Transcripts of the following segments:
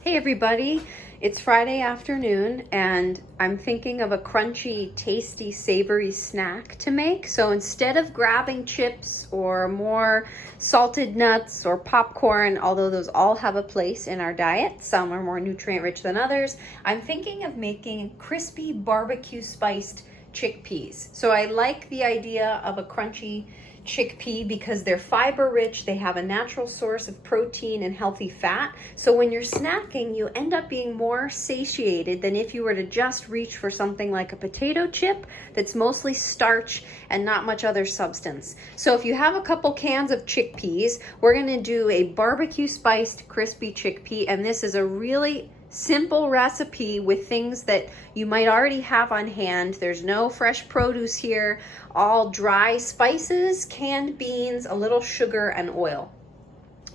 Hey everybody, it's Friday afternoon and I'm thinking of a crunchy, tasty, savory snack to make. So instead of grabbing chips or more salted nuts or popcorn, although those all have a place in our diet, some are more nutrient rich than others, I'm thinking of making crispy barbecue spiced chickpeas. So I like the idea of a crunchy chickpea because they're fiber rich, they have a natural source of protein and healthy fat. So when you're snacking, you end up being more satiated than if you were to just reach for something like a potato chip that's mostly starch and not much other substance. So if you have a couple cans of chickpeas, we're gonna do a barbecue spiced crispy chickpea, and this is a really simple recipe with things that you might already have on hand. There's no fresh produce here, all dry spices, canned beans, a little sugar, and oil.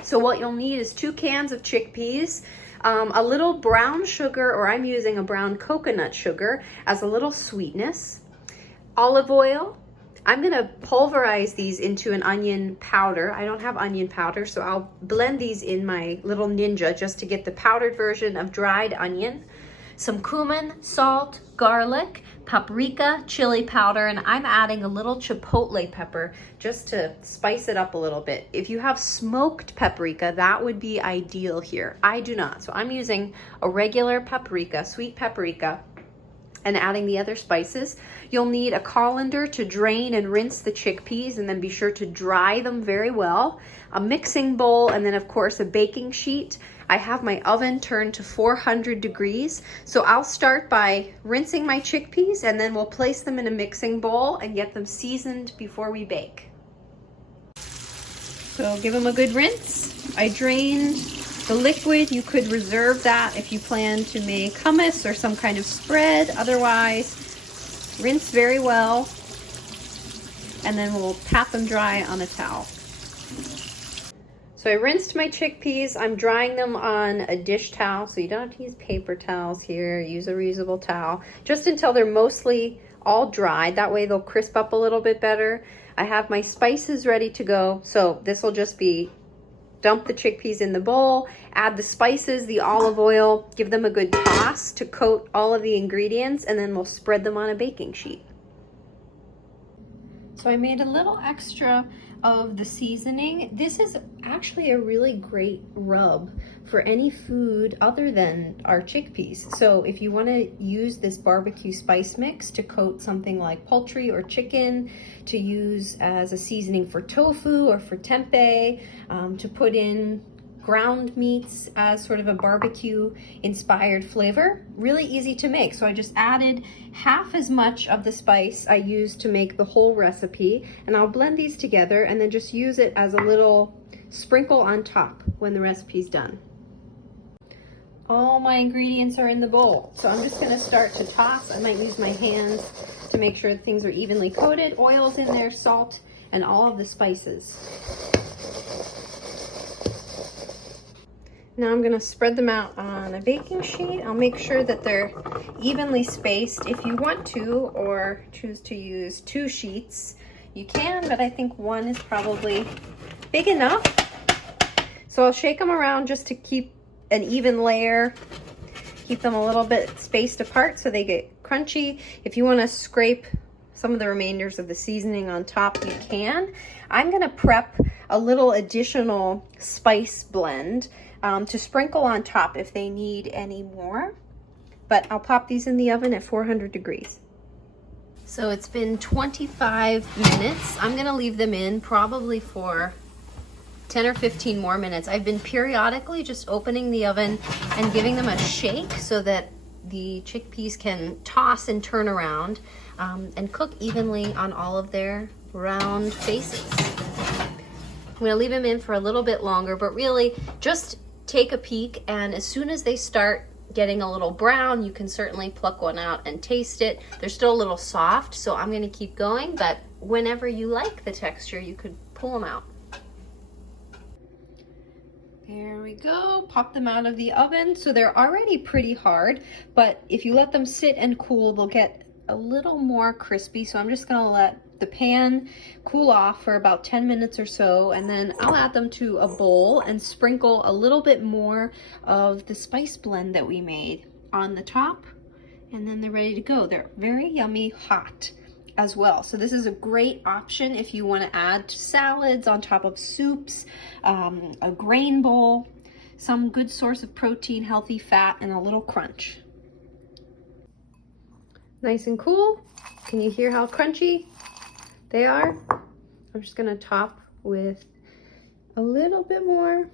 So what you'll need is 2 cans of chickpeas, a little brown sugar, or I'm using a brown coconut sugar as a little sweetness, olive oil. I'm gonna pulverize these into an onion powder. I don't have onion powder, so I'll blend these in my little Ninja just to get the powdered version of dried onion. Some cumin, salt, garlic, paprika, chili powder, and I'm adding a little chipotle pepper just to spice it up a little bit. If you have smoked paprika, that would be ideal here. I do not, so I'm using a regular paprika, sweet paprika, and adding the other spices. You'll need a colander to drain and rinse the chickpeas, and then be sure to dry them very well. A mixing bowl, and then of course a baking sheet. I have my oven turned to 400 degrees. So I'll start by rinsing my chickpeas, and then we'll place them in a mixing bowl and get them seasoned before we bake. So give them a good rinse. I drained the liquid. You could reserve that if you plan to make hummus or some kind of spread. Otherwise, rinse very well, and then we'll pat them dry on a towel. So I rinsed my chickpeas. I'm drying them on a dish towel, so you don't have to use paper towels here. Use a reusable towel, just until they're mostly all dried. That way they'll crisp up a little bit better. I have my spices ready to go, so this will just be dump the chickpeas in the bowl, add the spices, the olive oil, give them a good toss to coat all of the ingredients, and then we'll spread them on a baking sheet. So I made a little extra of the seasoning. This is actually a really great rub for any food other than our chickpeas. So if you want to use this barbecue spice mix to coat something like poultry or chicken, to use as a seasoning for tofu or for tempeh, to put in ground meats as sort of a barbecue inspired flavor, really easy to make. So I just added half as much of the spice I used to make the whole recipe, and I'll blend these together and then just use it as a little sprinkle on top when the recipe's done. All my ingredients are in the bowl, so I'm just gonna start to toss. I might use my hands to make sure things are evenly coated. Oil's in there, salt, and all of the spices. Now I'm gonna spread them out on a baking sheet. I'll make sure that they're evenly spaced. If you want to, or choose to use 2 sheets, you can, but I think 1 is probably big enough. So I'll shake them around just to keep an even layer, keep them a little bit spaced apart so they get crunchy. If you wanna scrape some of the remainders of the seasoning on top, you can. I'm gonna prep a little additional spice blend to sprinkle on top if they need any more, but I'll pop these in the oven at 400 degrees. So it's been 25 minutes. I'm gonna leave them in probably for 10 or 15 more minutes. I've been periodically just opening the oven and giving them a shake so that the chickpeas can toss and turn around and cook evenly on all of their round faces. I'm gonna leave them in for a little bit longer, but really just take a peek, and as soon as they start getting a little brown, you can certainly pluck one out and taste it. They're still a little soft, so I'm gonna keep going, but whenever you like the texture, you could pull them out. There we go, pop them out of the oven. So they're already pretty hard, but if you let them sit and cool, they'll get a little more crispy. So I'm just gonna let the pan cool off for about 10 minutes or so, and then I'll add them to a bowl and sprinkle a little bit more of the spice blend that we made on the top, and then they're ready to go. They're very yummy hot as well. So this is a great option if you want to add to salads, on top of soups, a grain bowl, some good source of protein, healthy fat, and a little crunch. Nice and cool. Can you hear how crunchy they are? I'm just gonna top with a little bit more.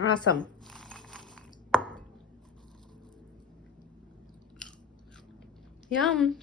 Awesome. Yum.